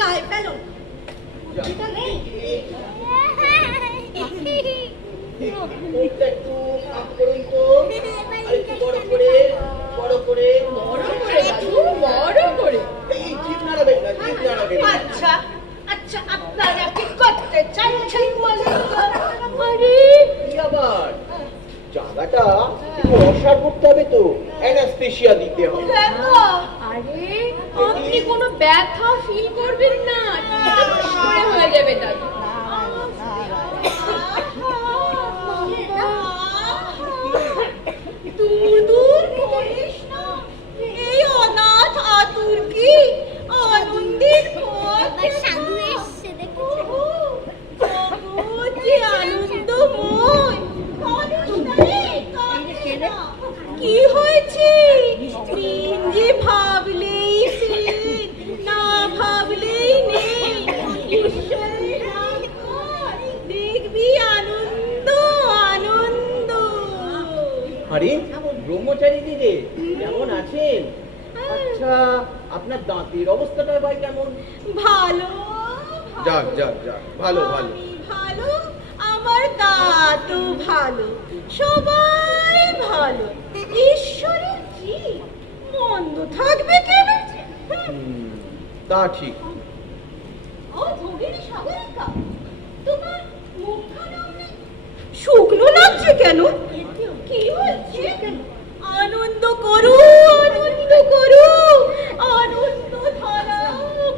গায়ে ফেলো। এটা নেই। একটু আপ করুন তো। আর একটু বড় করে, বড় করে, বড় করে দাদু, বড় করে। এই জিভ নাড়াবেন না, জিভ নাড়াবেন না। আচ্ছা আচ্ছা, আপনারা কি করতে চাইছেন বলেন তো? আরে কি আবার জায়গাটা একটু অসার করতে হবে তো, অ্যানাস্থেসিয়া দিতে হবে। আরে আপনি কোনো ব্যথা ফিল করবেন না, টুস করে হয়ে যাবে দাদু। দূর দূর করিস না, এই অনাথ আতুর কি আনন্দের সাধু এসছে যে আনন্দময়। কি হয়েছে? দিন যে ভাবলেই ফির, না ভাবলেই নেই। ঈশ্বরের নাম কর, দেখবি আনন্দ আনন্দ। আরে ব্রহ্মচারী দিদি কেমন আছেন? আচ্ছা আপনার দাঁতের অবস্থাটা ভাই কেমন? ভালো। যাক যাক যাক, ভালো ভালো। আমি ভালো, আমার দাদু ভালো, সবাই ভালো। ঈশ্বরের কি মন্দ থাকবে কেন? তা ঠিক। ও ভগিনী সাগরিকা, তোমার মুখখানা অনেক শুকনো লাগছে কেন? কি হচ্ছে? আনন্দ করো, আনন্দ করো, আনন্দ ধারা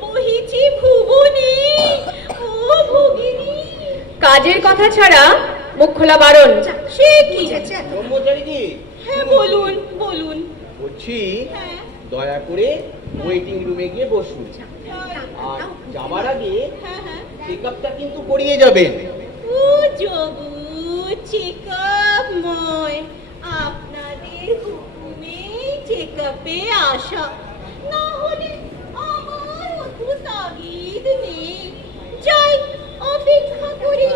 বহিছে ভুবনে। ও ভগিনী, কাজের কথা ছাড়া মুখ খোলা বারণ। সে কি? ব্রহ্মচারী দি, হ্যাঁ বলুন বলুন। বলছি হ্যাঁ দয়া করে ওয়েটিং রুমে গিয়ে বসুন, আর যাবার আগে হ্যাঁ হ্যাঁ। চেকআপটা কিন্তু করিয়ে যাবেন। ও জগু চেকআপময়, আপনাদের হুকুমে চেকআপে আসা, না হলে আমার অত তাগিদ নেই। যাই অপেক্ষা করি,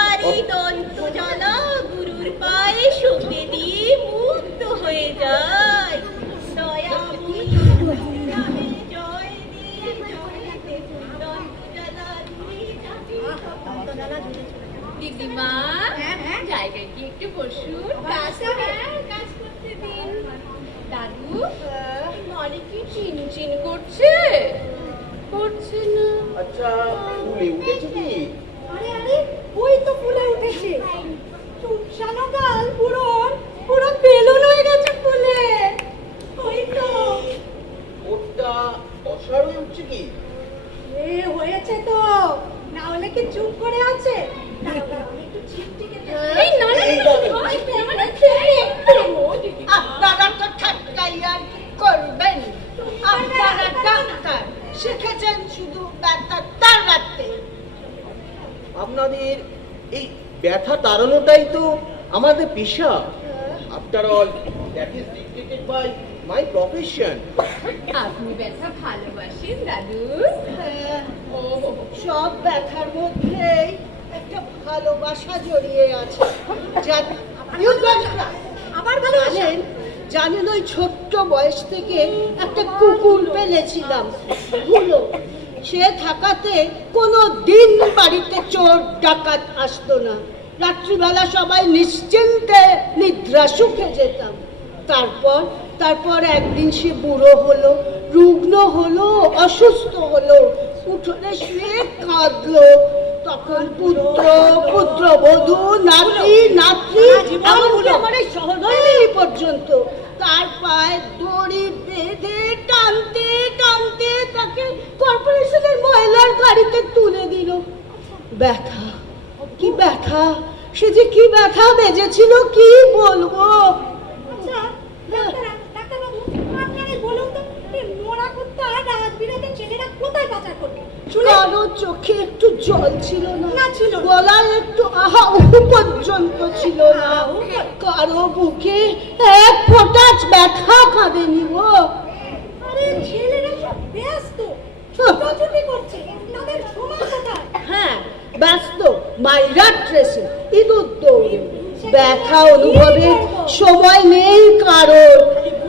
আর এই দন্ত জ্বালা গুরুর পায়ে সঁপে দিয়ে মুক্ত হয়ে যায়। দয়াময়ী জয় দে, জয় দে, দন্ত জ্বালা দূরে যাবে। দিদিমা জায়গায় কি একটু বসুন, কাজ করতে দিন। দাদু নলে কি চিনচিন করছে? করছে না। আচ্ছা ফুলে উঠেছে কি? আরে আরে, ওই তো ফুলে উঠেছে। চুপসানো গাল পুরো পুরো বেলুন হয়ে গেছে ফুলে। ওই তো ওটা অসার হয়ে উঠছে কি? এ হয়েছে তো, না হলে কি চুপ করে আছে? দাঁড়াও, দাঁড়াও, আমি একটু ছিটটিকে দেখি। এই না না, এই দাদু। আপনারা তো ঠাট্টাই আর কি করবেন? আপনারা ডাক্তার, শিখেছেন শুধু ব্যথা তাড়াতে। আপনাদের এই ব্যথা তাড়ানোটাই তো আমাদের পেশা। After all that is dictated by my profession. আপনি ব্যথা ভালোবাসেন দাদু? ও সব ব্যথার মধ্যেই একটা ভালোবাসা জড়িয়ে আছে। আবার জানেন জানেন ওই ছোট্ট বয়স থেকে একটা কুকুর পেলেছিলাম ভুলো। সে থাকাতে কোনো দিন বাড়িতে চোর ডাকাত আসতো না। রাত্রিবেলা সবাই নিশ্চিন্তে নিদ্রা সুখে যেতাম। তারপর তারপর একদিন সে বুড়ো হলো, রুগ্ন হলো, অসুস্থ হলো, উঠোনে শুয়ে কাঁদলো। তখন পুত্র পুত্রবধূ নাতি নাতনি এমনকি আমার এই সহধর্মিণী পর্যন্ত তার পায়ে দড়ি বেঁধে টানতে টানতে তাকে কর্পোরেশনের মহিলার গাড়িতে তুলে দিল। ব্যথা, কি ব্যথা, সে যে কি ব্যথা বেজেছিল কি বলবো। আচ্ছা ডাক্তারবাবু, আপনারা বলুন তো, এই মোরা কুত্তা রাত বিরাতে ছেলেরা কোথায় পাচার করবে? কারো চোখে একটু জল ছিল না, ছিল গলায় একটু আহা উহু পর্যন্ত ছিল না, কারো বুকে এক ফোঁটা ব্যথা কাঁদেনি গো। আরে ছেলেরা সব ব্যস্ত, ছোটাছুটি করছে, তাদের সময় কোথায়? হ্যাঁ ব্যস্ত, মাইরার ট্রেসে, ইঁদুর দৌড়ে। ব্যথা অনুভবে সময় নেই কারোর।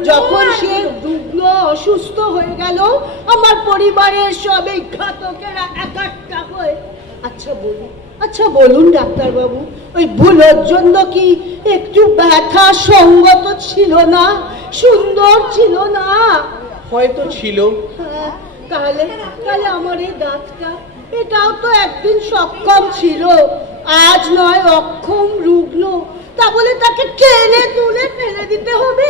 যখন সে রুগ্ন অসুস্থ হয়ে গেল, আমার পরিবারের সব এই ঘাতকেরা একাট্টা হয়ে। আচ্ছা বলুন ডাক্তারবাবু, ওই ভুলোর জন্য কি একটু ব্যথা সঙ্গত ছিল না, সুন্দর ছিল না? হয়তো ছিল। হ্যাঁ, তাহলে আমার এই দাঁতটা, এটাও তো একদিন সক্ষম ছিল, আজ নয় অক্ষম রুগ্ন, তা বলে তাকে টেনে তুলে ফেলে দিতে হবে?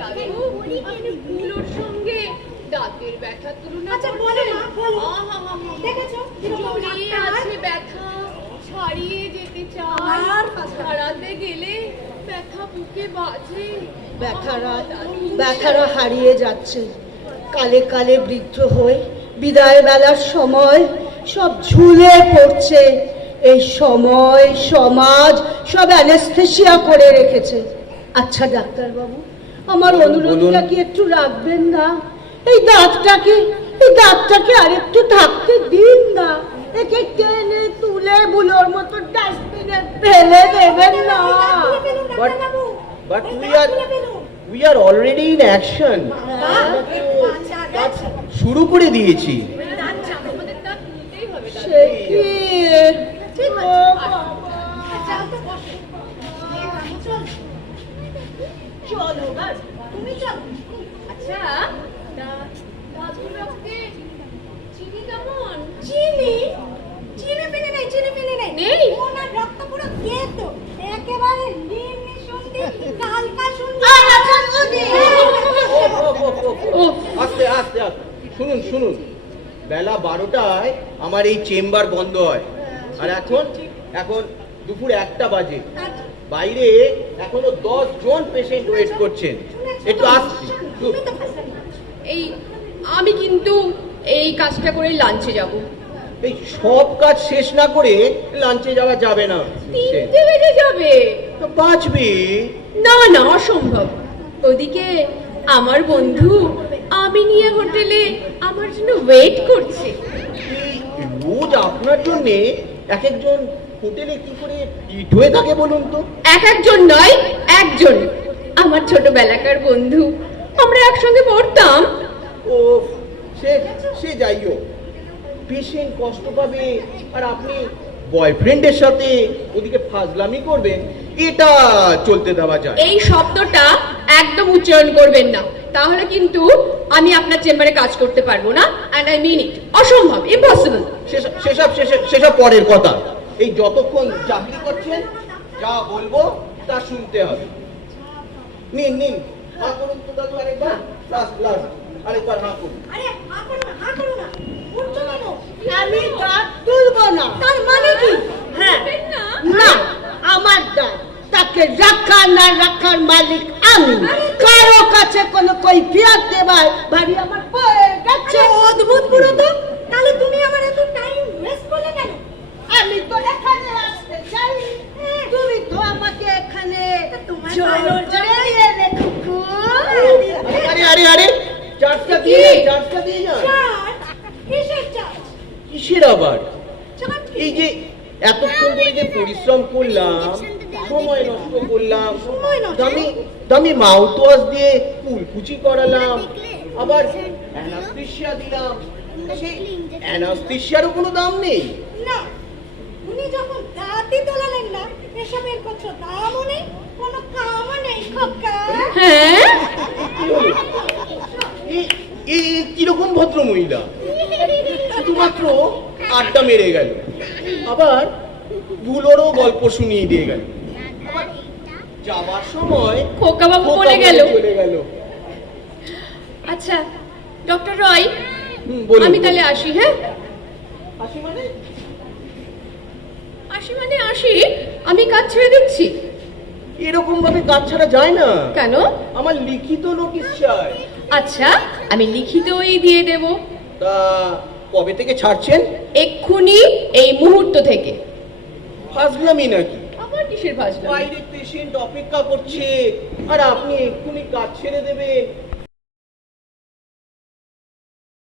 দাদু, আপনি ভুলোর সঙ্গে দাঁতের ব্যথার তুলনা আচ্ছা, বলো করছেন? না, বলো। আহা, দেখেছো? জড়িয়ে আছে ব্যথা, ছাড়িয়ে যেতে চায়, আর কথা। ছাড়াতে গেলে ব্যথা বুকে বাজে। ব্যথারা হারিয়ে যাচ্ছে, কালে কালে বৃদ্ধ হয়ে বিদায় বেলার সময় সব ঝুলে পড়ছে। এই সময় সমাজ সব অ্যানেস্থেসিয়া করে রেখেছে। আচ্ছা ডাক্তারবাবু, আমার অনুরোধটা কি একটু রাখবেন না? এই দাঁতটাকে আরেকটু থাকতে দিন না, একে টেনে তুলে বুলোর মতো ডাস্টবিনে ফেলে দেবেন না। But we are already in action. কাজ শুরু করে দিয়েছি। আমাদের দাঁত তুলতেই হবে দাদু। সে কি? ও বাবা। চলো বাস, তুমি চলো। আচ্ছা, দাঁতগুলো আজকে চিনি কেমন? চিনি ফেলে নেই। নেই? ওনার রক্ত পুরো তেতো, একেবারে নিম্নে শুনতে কালকা শুনতে। আস্তে আস্তে শুনুন, বেলা 12টায় আমার এই চেম্বার বন্ধ হয়, আর এখন দুপুর 1টা বাজে। বাইরে এখনো 10 জন পেশেন্ট ওয়েট করছেন। একটু আসছি। এই আমি কিন্তু এই কাজটা করে লাঞ্চে যাব। এই সব কাজ শেষ না করে লাঞ্চে যাওয়া যাবে না। 3টে বেজে যাবে। বাঁচবি? না অসম্ভব। ওদিকে আমার বন্ধু আমি নিয়ে হোটেলে আমার জন্য ওয়েট করছে। এই রোজ আপনার জন্য এক একজন হোটেলে কি করে ইট হয়ে থাকে বলুন তো? একজন নয়, একজন, আমার ছোটবেলাকার বন্ধু, আমরা একসঙ্গে পড়তাম। ও সে যাই হোক, পেশেন্ট কষ্ট পাবে আর আপনি বয়ফ্রেন্ডের সাথে ওদিকে ফাজলামি করবেন, এটা চলতে দেওয়া যায়? এই শব্দটা একদম উচ্চারণ করবেন না, তাহলে কিন্তু আমি আপনার চেম্বারে কাজ করতে পারবো না। এন্ড আই মিন ইট, অসম্ভব, ইম্পসিবল। সেসব পরের কথা। এই যতক্ষণ চাকরি করছেন, যা বলবো তা শুনতে হবে। নিন হা করুন তো দাদু, আরেকবার আরেকবার হা করুন। আরে হা করো না। উঠছো কেন? আমি দাঁত তুলবো না। তার মানে কি? হ্যাঁ, না না, আমার দাঁত, তাকে রাখা না রাখার মালিক আমি। কারো কাছে কোনো কৈফিয়ত দেবার ভারী আমার পড়ে গেছে। অদ্ভুত পুরো তো। তাহলে তুমি আমার এত টাইম ওয়েস্ট করলে কেন? আমি তো এখানে আসতে চাই, তুমি তো আমাকে এখানে তোমার জোর ভালোর করে জন্য- এনে কুকুর। আরে চার্জটা দিয়ে যান। চার্জ? কিসের চার্জ? কিসের আবার? চার্জ কি? এই যে এতক্ষণ ধরে যে পরিশ্রম করলাম, সময় নষ্ট করলাম, সময় নষ্ট? দামি মাউথওয়াশ দিয়ে কুলকুচি করালাম, আবার অ্যানাস্থেসিয়া দিলাম, সেই অ্যানাস্থেসিয়ারও কোনো দাম নেই। না, উনি যখন দাঁতই তোলালেন না, এসবের কিছু দামও নেই, কোনো কামও নেই খোকা। হ্যাঁ, কি হলো? এই কিরকম ভদ্র মহিলা, শুধুমাত্র আড্ডা মেরে গেল, আবার ভুলোরও গল্প শুনিয়ে দিয়ে গেল, আবার যাবার সময় খোকা বাবু খোকা বলে বলে গেল। চলে গেল। আচ্ছা ডক্টর রয়, বলুন। আমি তাহলে আসি। হ্যাঁ, হাসি মানে? আসি, আমি কাজ ছেড়ে দিচ্ছি। এরকম ভাবে কাজ ছাড়া যায় না। কেন? আমার লিখিত নোটিশ চাই। আচ্ছা, আমি লিখিতই দিয়ে দেব। তা কবে থেকে ছাড়ছেন? এক্ষুনি, এই মুহূর্ত থেকে। ফাজলামি নাকি? আবার কিসের ভাষণ? বাইরে পেশেন্ট অপেক্ষা করছে আর আপনি এক্ষুনি কাজ ছেড়ে দেবেন,